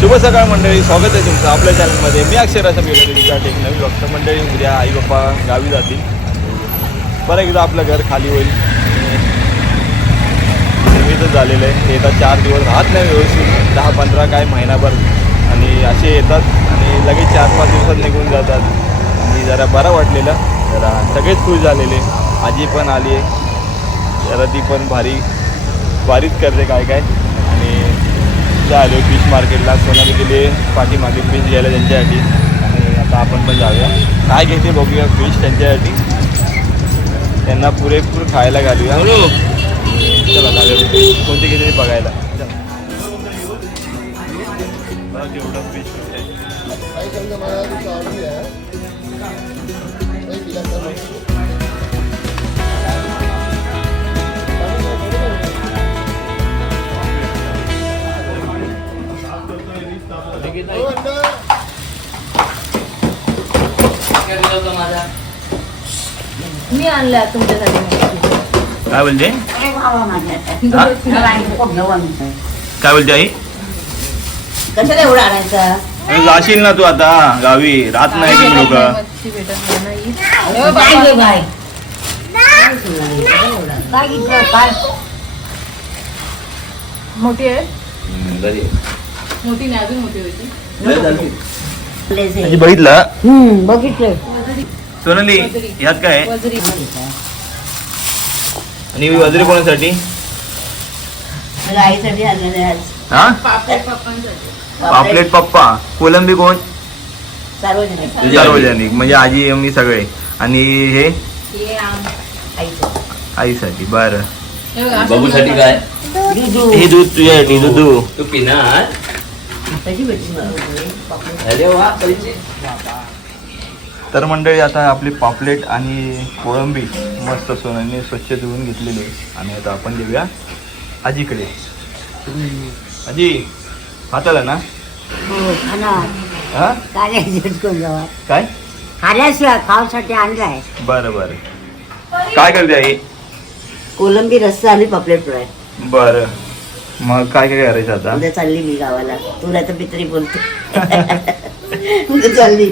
शुभ सकाळ मंडळी स्वागत आहे तुमचं आपल्या चॅनलमध्ये मी अक्षराचा गेलो तुमच्यासाठी एक नवीन बघतो मंडळी उद्या आई बाप्पा गावी जातील. बरं एकदा आपलं घर खाली होईल. नेहमीच झालेलं आहे. येतात चार दिवस राहत नाही व्यवस्थित. दहा पंधरा काय महिनाभर. आणि असे येतात आणि लगेच चार पाच दिवसात निघून जातात. आणि जरा बरं वाटलेलं. जरा सगळेच खुश झालेले. आजी पण आली आहे. जरा ती पण भारी भारीच करते काय काय. आणि आलो फिश मार्केटला सोनाली गेले पाठीमागे फिश घ्यायला त्यांच्यासाठी. आणि आता आपण पण जाऊया. काय घेते बघूया फिश त्यांच्यासाठी. त्यांना पुरेपूर खायला घालूया. चला जाऊया फिश कोणते घेते ते बघायला. चला. बघा आहे मी आणला तुमच्यासाठी काय बोलते काय बोलते आई? कशाला एवढा आणायचा? अरे जाशील ना तू आता गावी. राहत नाही तुम्ही लोक. मच्छी भेटत नाही मोठी आहे. मोठी नाही अजून मोठी होती. बघितलं? सोनाली ह्यात काय आहे? वजरी. आणि ही वजरी कोणासाठी? आईसाठी हा? पापलेट पप्पा. कोलंबी कोण? सार्वजनिक. म्हणजे आजी मी सगळे. आणि हे? हे आईसाठी बरं. बाबूसाठी काय? दूध. हे दूध तुझ्यासाठी दूध. तू पिणार? तर मंडळी आता आपली पापलेट आणि कोळंबी मस्त सोनाने स्वच्छ धुवून घेतलेली आहे. आणि आता आपण देऊया आजीकडे. आजी हाताला ना? हो हा? काय? खाल्याशिवाय खावसाठी आणलाय बरं बरं. काय करते आई? कोलंबी रस्सा आणि पापलेट फ्राय. बरं. मग काय काय करायचं आता? उद्या चालली मी गावाला. तुला तर पित्री बोलते. उद्या चालली.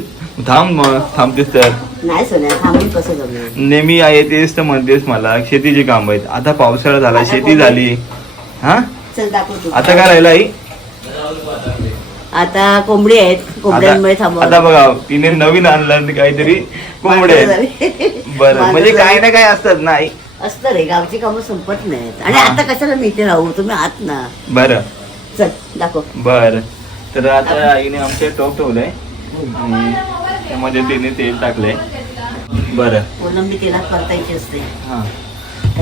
थांब मग थांबतेस तर. नाही सोन्या थांबून कसं नेहमी आहे तेच तर म्हणतेस मला शेतीची काम आहेत. आता पावसाळा झाला शेती झाली. हा? चल दाखव तू. आता काय राहिलं आई आता कोंबडी आहेत. कोंबड्यांमुळे आता थांबव. आता बघा तिने नवीन आणलं आणि काहीतरी कोंबडे आहेत. बरं म्हणजे काय ना काय असतात ना आई असतं रे गावची कामं संपत नाहीत. आणि आता कशाला मी इथे राहू? तुम्ही आत ना. बरं. चल दाखव. बर. तर आता आईने आमचे टोप ठेवलंय. आणि त्यामध्ये तिने तेल टाकलंय. बरं. कोलंबी तेलात परतायची असते. हा.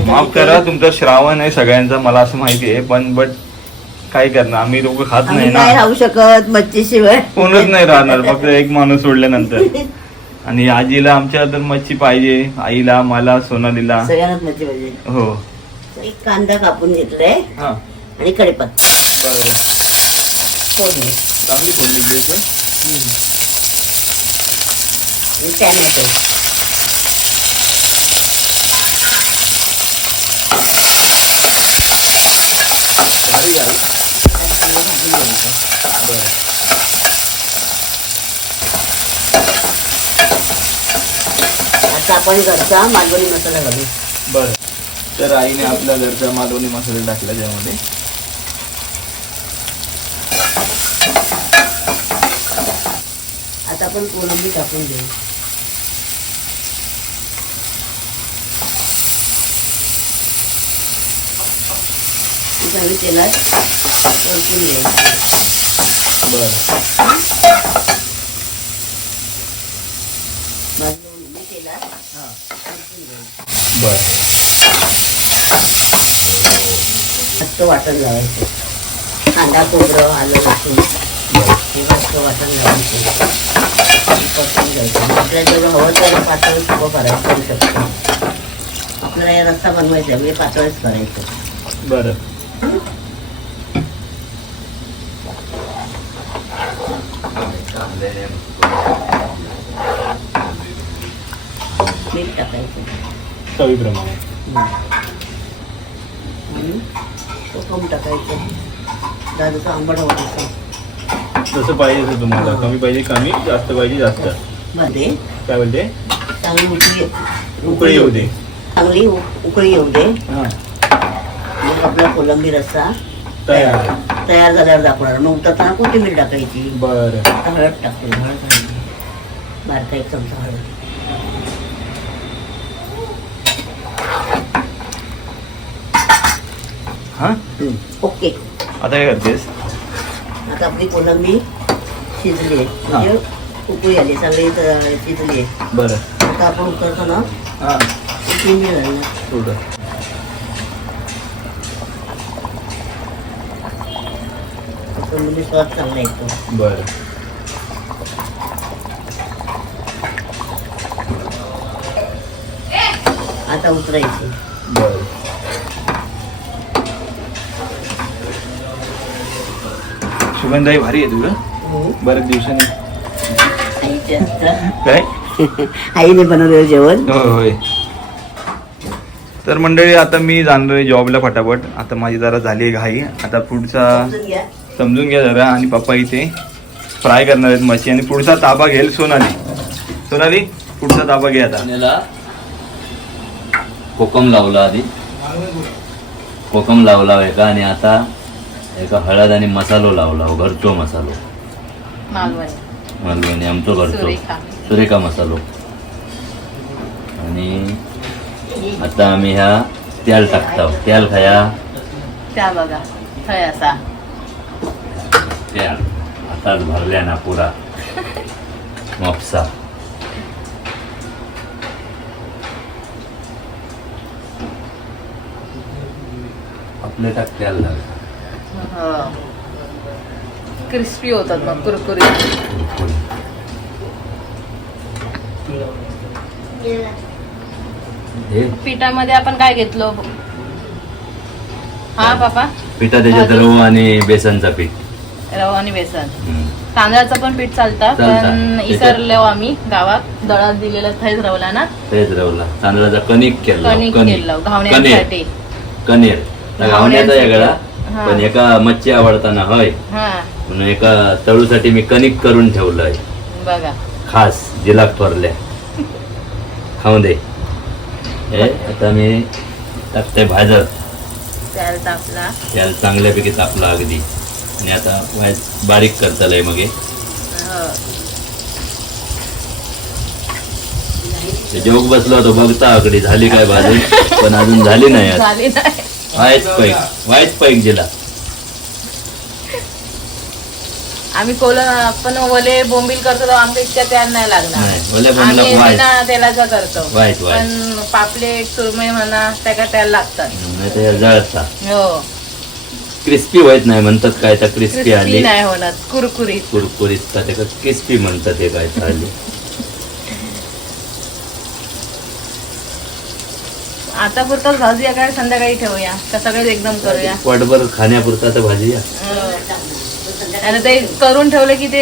माफ करा तुमचं श्रावण आहे सगळ्यांचा मला असं माहिती आहे पण बट काय करणार? आम्ही लोक खात नाही आम्ही काय ना. राहू शकत मच्छीशिवाय. कोणच नाही राहणार फक्त एक माणूस सोडल्यानंतर. आणि आजीला आमच्या तर मच्छी पाहिजे आईला मला सोनालीला. सगळ्यांनाच मच्छी पाहिजे. हो. एक कांदा कापून घेतलाय. हा. आणि कढीपत्ता बरं. फोडणी. चांगली फोडणी घ्यायचं आणि टॅमॅटो भारी झाली. आता आपण घरचा मालवणी मसाला घालू. बरं. तर आईने आपल्या घरचा मालवणी मसाला टाकला त्यामध्ये. आता आपण कोलंबी टाकून देऊ. चांगली तेलात परतून घ्यायची बरं भाजून तेलात परतून घ्यायची बरं. मस्त वाटण लावायचं. कांदा खोबरं आलं लसूण. हे मस्त वाटण लावायचं. परतून घ्यायचं. आपल्याला जेवढं हवं तेवढं पातळ सुकं करायचं करू शकतो. आपल्याला हे रस्सा बनवायचा म्हणजे पातळच करायचं. बरं. मीठ टाकायचं. चवीप्रमाणे. आणि कोकम टाकायचं. दादाचं आंबट वाटायचं जसं पाहिजे तुम्हाला. कमी पाहिजे कमी जास्त पाहिजे जास्त. मध्ये काय बोलते? चांगली उकळी उकळी येऊ दे. चांगली उकळी येऊ दे. हा. मग आपला कोलंबी रस्सा तयार. तयार. झाल्यावर दाखवणार. मग उतरताना कोथिंबीर टाकायची. बरं. हळद टाकते. हळद. बारका एक चमचा हळद. हा? ओके. आता काय करतेस? आता आपली कोलंबी शिजली आहे. म्हणजे उकळी आली चांगली शिजली आहे. बरं. आता आपण उतरताना हा. कोथिंबीर घालणार थोडं कोथिंबीर स्वाद चांगला येतो बरं. आता उतरायची बरं सुगंधाई भारी आहे तुझं. हम्म. बऱ्याच दिवसांनी. काय? आईने बनवलेलं जेवण. होय होय. तर मंडळी आता मी जाणार आहे जॉबला फटाफट. आता माझी जरा झाली आहे घाई. आता पुढचा समजून घ्या. समजून घ्या जरा. आणि पप्पा इथे फ्राय करणार आहेत मच्छी. आणि पुढचा ताबा घेईल सोनाली. सोनाली पुढचा ताबा घे आता. कोकम लावला आधी. कोकम लावला एका आणि आता एका हळद आणि मसालो लावला घरचो मसालो. मालवणी. आमचो घरचो. सुरेखा. सुरेखा मसालो. आणि आता आम्ही ह्या तेल टाकतो तेल खाया. त्या बघा थंय असा. तेल हातात भरल्या ना पुरा. म्हापसा आपले टाक तेल लागलं क्रिस्पी होतात मग कुरकुरीत. हे? पिठामध्ये आपण काय घेतलो? हा पापा पिठा त्याच्यात रवा आणि बेसनचा पीठ. रवा आणि बेसन. तांदळाचं पण पीठ चालतं. पण इसरलो आम्ही गावात दळात दिलेलं थैच रवला ना तेच रवला. तांदळाचा कणिक केला कणिक केलं घावण्यासाठी. कणीर घावण्याचा वेगळा. हा. पण एका मच्छी आवडताना हय. हा. म्हणून एका तळूसाठी मी कणिक करून ठेवलंय. बघा. खास जिलाक थोरल्या खाऊ दे. हे आता मी टाकते भाजत तेल तापला. त्याला चांगल्यापैकी तापला अगदी. आणि आता वाय- बारीक करतालय मग. हे. हो. ते जोग बसलो होतो बघता आकडी झाली काय भाजी पण अजून झाली नाही आज. झाली नाही. वायच पैक वायच पैक दिला. आम्ही कोल आपण ओले बोंबील करतो आमच्या इतक्या तेल नाही लागणार. आम्ही. बिना तेलाचा करतो. पण पापलेट सुरमई म्हणा त्या तेल लागतात. हो. क्रिस्पी होत नाही म्हणतात काय तर क्रिस्पी आली. नाही होणार कुरकुरीत. कुरकुरीत का त्याला क्रिस्पी म्हणतात हे काय आली. आता पुरतच भाजूया काय संध्याकाळी ठेवूया. का सगळेच एकदम करूया? पोटभर खाण्यापुरता तर भाजी या. आणि ते करून ठेवलं की ते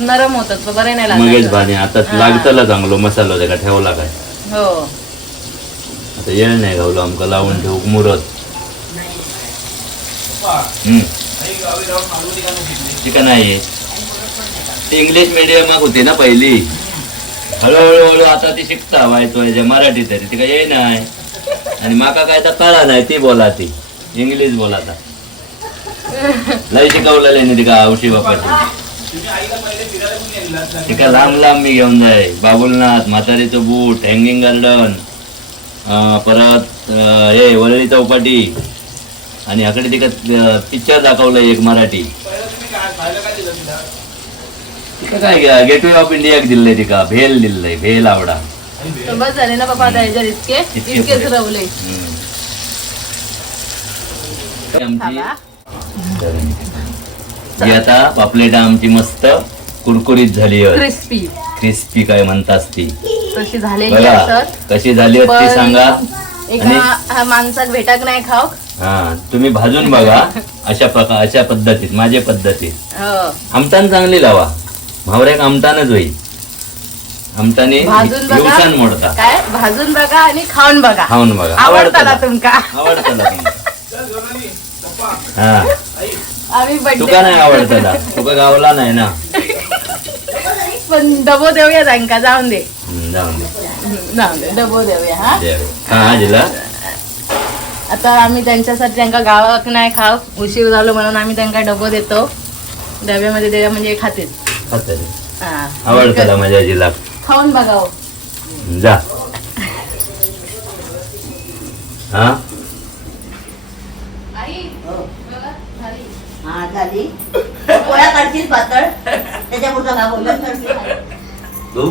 नरम होतात बरं नाही मगच लागत भाजी आता हा. लागतला चांगलो मसाला त्याला ठेवला काय? हो. आता येळ नाही घावलो आमका लावून ठेवू मुरत. का नाही? ती इंग्लिश मिडियम होती ना पहिली. हळूहळू हळू आता ती शिकता वायतो याच्या मराठी तरी ती काय ये नाही आणि माका काय तर कळा नाही ती बोला ती. इंग्लिश बोलाता लय शिकवलेले नाही तिका औशी बापाची. तिका लांब लांब मी घेऊन जाय. बाबुलनाथ म्हातारीचं बूट हँगिंग गार्डन परत हे वरळी चौपाटी. आणि आकडे तिका पिक्चर दाखवलं एक मराठी. तिका काय गेटवे ऑफ इंडियाक दिलंय तिका भेल दिलंय भेल आवडा. तर बस झाले ना बाबा आता ह्याच्यात इतके इतकेच. रवले. ही आता पापलेटा आमची मस्त कुरकुरीत झाली क्रिस्पी. क्रिस्पी काय म्हणतात ती. झालेली बघा असत कशी झाली ती पण सांगा. आणि एका माणसाक भेटाक नाही खाऊ हा तुम्ही भाजून बघा अशा प्रकार अशा पद्धतीत माझ्या पद्धतीत. हो. आमटान चांगली लावा. भावऱ्याक आमटानच होईल. आमटाने भाजून बघा. दिवसान मोडता. काय? भाजून बघा आणि खाऊन बघा. खाऊन बघा. आवडता ना आवडतं तुमका? आवडतं हा. आम्ही तुका बड्डे नाही आवडतं तुका गावला नाही ना. पण डबो देऊया त्यांका जाऊन दे. हम्म, जाऊन दे. हम्म, जाऊन दे. डबो देऊया हा? हो. हा जिला. आता आम्ही त्यांच्यासाठी त्यांका गावाक नाही खाव उशीर झालो म्हणून आम्ही त्यांका डबो देतो. डब्यामध्ये दिल्या म्हणजे खातील. खातं. हा. आवडतं माझ्या जिला. खाऊन बघा हो. जा हा हा झाली. पोळ्या काढतील पातळ? त्याच्या पुढचा भाग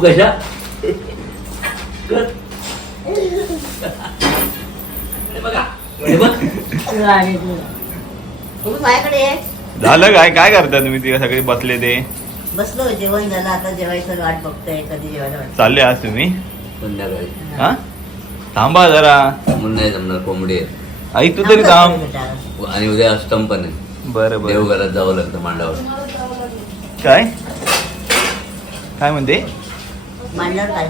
कशा? बघ. तू माझ्याकडे ये. झालं काय? काय करता तुम्ही ते सगळे बसले ते? बसलो जेवण झालं आता जेवायचं वाट बघतोय कधी जेवायला वाट चालले आज तुम्ही? संध्याकाळी. हा? थांबा जरा. नाही जमणार कोंबडी आहे. आई तू तरी थांब. आणि उद्या अष्टम पण आहे. बरं बरं. देवघरात जावं लागतं मांडावर. काय? काय म्हणते? काय?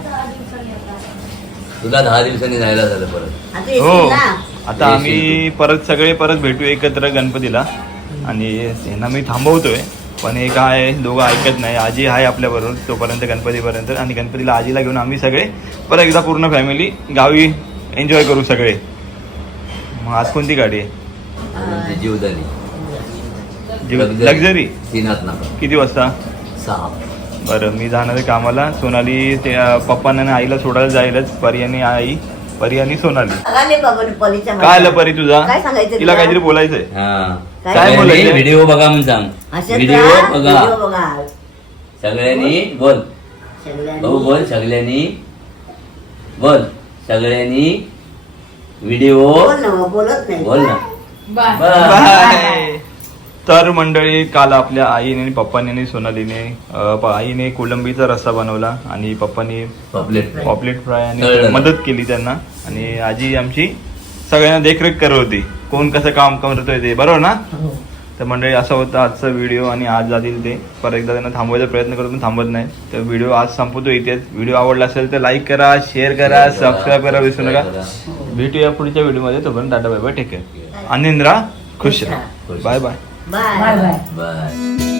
तुला दहा दिवसांनी जायला झालं परत. आता हो. येशील ना? आता आम्ही परत सगळे परत भेटू एकत्र गणपतीला. आणि यांना मी थांबवतोय. पण हे काय दोघं ऐकत नाही. आजी आहे आपल्याबरोबर तोपर्यंत गणपतीपर्यंत. आणि गणपतीला आजीला घेऊन आम्ही सगळे परत एकदा पूर्ण फॅमिली गावी एन्जॉय करू सगळे. मग आज कोणती गाडी आहे? जीवदानी लक्झरी. किती वाजता? बरं मी जाणार आहे कामाला. सोनाली ते पप्पांना आईला सोडायला जाईलच. परी आणि आई परी आणि सोनाली काय आलं परी तुझा? काय सांगायचं तिला? काहीतरी बोलायचंय. हा. काय बोलायचं? व्हिडिओ बघा म्हणून सांग. व्हिडिओ बघा. सगळ्यांनी बोल. सगळ्यांनी. भाऊ बोल. सगळ्यांनी बोल. सगळ्यांनी व्हिडिओ बोल ना मग, बोलत नाही. बोल ना. बाय. तर मंडळी काल आपल्या आईने आणि पप्पाने आणि सोनालीने अं, आईने कोलंबीचा रस्सा बनवला आणि पप्पानी पॉपलेट पॉपलेट फ्राय आणि. मदत केली त्यांना. आणि आजी आमची सगळ्यांना देखरेख करत होती. कोण कसं काम करतोय ते बरोबर ना? हो. तर मंडळी असा होता आजचा व्हिडिओ आणि आज जातील ते. परत एकदा त्यांना थांबवायचा प्रयत्न करतो पण थांबत नाही. तर व्हिडिओ आज संपतो इथेच व्हिडिओ आवडला असेल तर लाईक करा शेअर करा सबस्क्राईब करा. विसरू नका. भेटूया पुढच्या व्हिडिओमध्ये. तोपर्यंत tata bye bye take care आनंद राहा खुश राहा. खुश. Bye bye bye bye bye